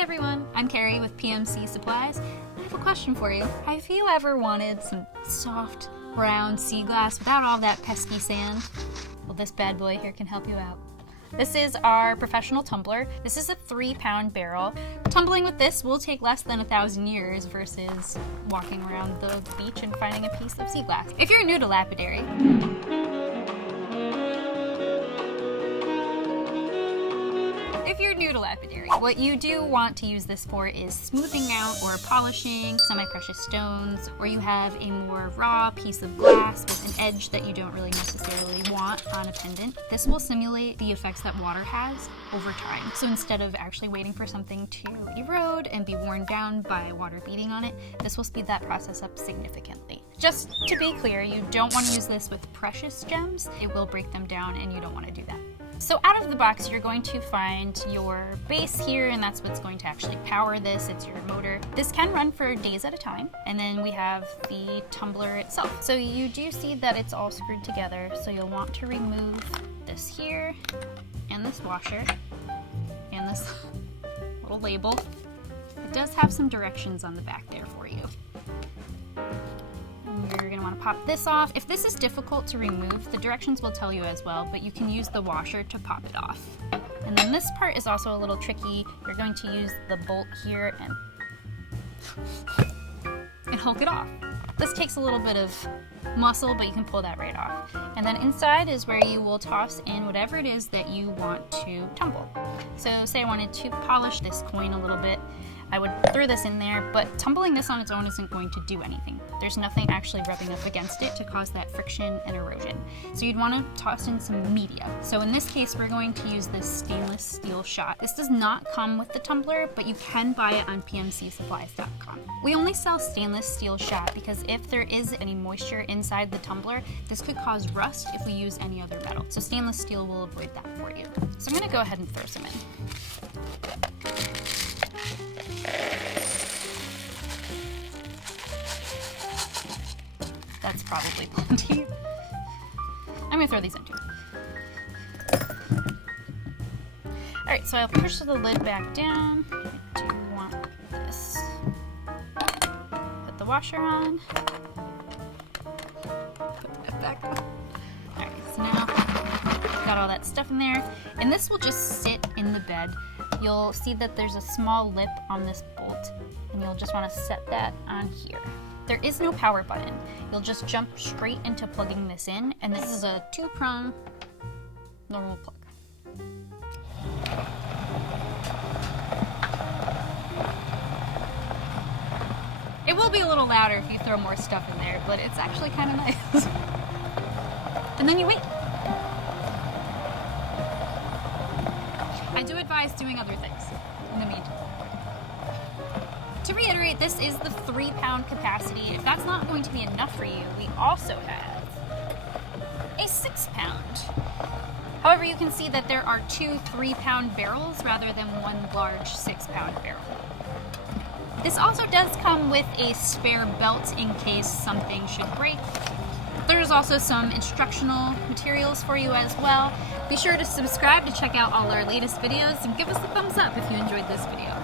Hi everyone, I'm Carrie with PMC Supplies. I have a question for you. Have you ever wanted some soft, round sea glass without all that pesky sand? Well, this bad boy here can help you out. This is our professional tumbler. This is a 3-pound barrel. Tumbling with this will take less than 1,000 years versus walking around the beach and finding a piece of sea glass. If you're new to lapidary, what you do want to use this for is smoothing out or polishing semi-precious stones, or you have a more raw piece of glass with an edge that you don't really necessarily want on a pendant. This will simulate the effects that water has over time. So instead of actually waiting for something to erode and be worn down by water beating on it, this will speed that process up significantly. Just to be clear, you don't want to use this with precious gems. It will break them down and you don't want to do that. So out of the box, you're going to find your base here, and that's what's going to actually power this. It's your motor. This can run for days at a time. And then we have the tumbler itself. So you do see that it's all screwed together. So you'll want to remove this here, and this washer, and this little label. It does have some directions on the back there for you. You're going to want to pop this off. If this is difficult to remove, the directions will tell you as well, but you can use the washer to pop it off. And then this part is also a little tricky. You're going to use the bolt here and hook it off. This takes a little bit of muscle, but you can pull that right off. And then inside is where you will toss in whatever it is that you want to tumble. So say I wanted to polish this coin a little bit, I would throw this in there, but tumbling this on its own isn't going to do anything. There's nothing actually rubbing up against it to cause that friction and erosion. So you'd want to toss in some media. So in this case, we're going to use this stainless steel shot. This does not come with the tumbler, but you can buy it on PMCSupplies.com. We only sell stainless steel shot because if there is any moisture inside the tumbler, this could cause rust if we use any other metal. So stainless steel will avoid that for you. So I'm going to go ahead and throw some in. That's probably plenty. I'm gonna throw these in too. Alright, so I'll push the lid back down. I do want this. Put the washer on. Put that back on. Alright, so now got all that stuff in there. And this will just sit in the bed. You'll see that there's a small lip on this bolt, and you'll just want to set that on here. There is no power button. You'll just jump straight into plugging this in, and this is a 2-prong normal plug. It will be a little louder if you throw more stuff in there, but it's actually kind of nice. And then you wait. I do advise doing other things in the meantime. To reiterate, this is the 3-pound capacity. If that's not going to be enough for you, we also have a 6-pound. However, you can see that there are 2 3-pound barrels rather than one large 6-pound barrel. This also does come with a spare belt in case something should break. There's also some instructional materials for you as well. Be sure to subscribe to check out all our latest videos and give us a thumbs up if you enjoyed this video.